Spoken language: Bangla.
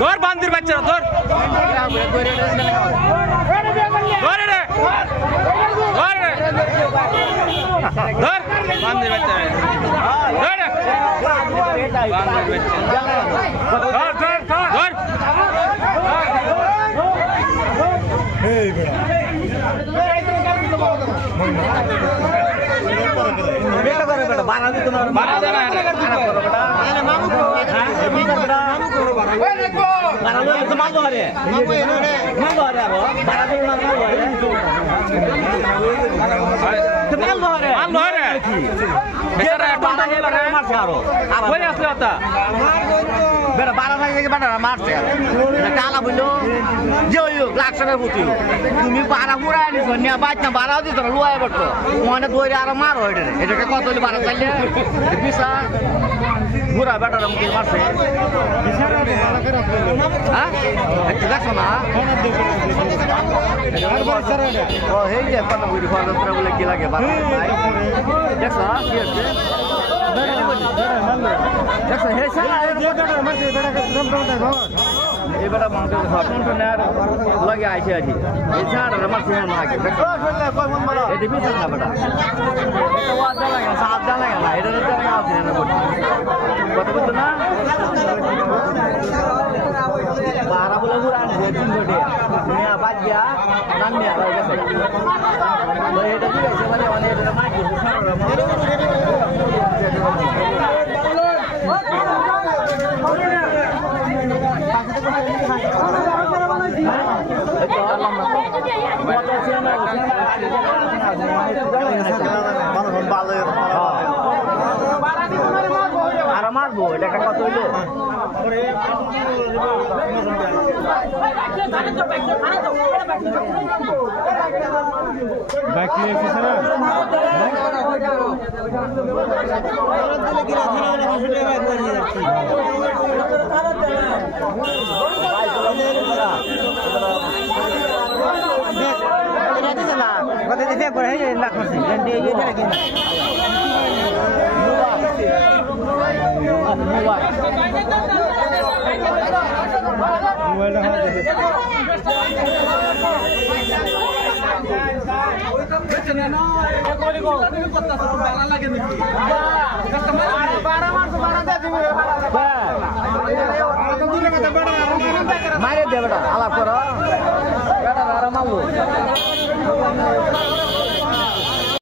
ধর বান্দির বাচ্চারা ধর ধর বান্দির বাচ্চারা তুমি বাড়া পুরা নিছ বাদ না বাড়াও দিত লুয়াই পড়তো মনে দৌড়ে আরো মার হয় এটাকে কত বাড়া চাইলে বিশা ঘুরা বেটার মুখে মারছে হ্যাঁ একটু দেখো না ও হেই যে পাতা বুড়ি ফাটা বলে কি লাগে দেখছো কি আছে দেখছো হে সারা এবারে মাংস ফটো নেয়ার লাগে আইছে আছি এই ছাড়া আমার সিনেমা লাগে দেখো এটি বিশাল না বেটা এটা ওয়াজ লাগে না সাত জানা লাগে না এটা তো জানা আছে না কত বুঝতো না বারা বলে পুরা আনছে 300 টাকা নিয়া বাদ দিয়া নাম নিয়া হয়ে গেছে তো এটা কি আছে মানে অনেক এটা মাইক আর মারবো এটা কত হইলো বাকি অফিসাররা মারে দে বেটা আলাপ করো বেটা মামু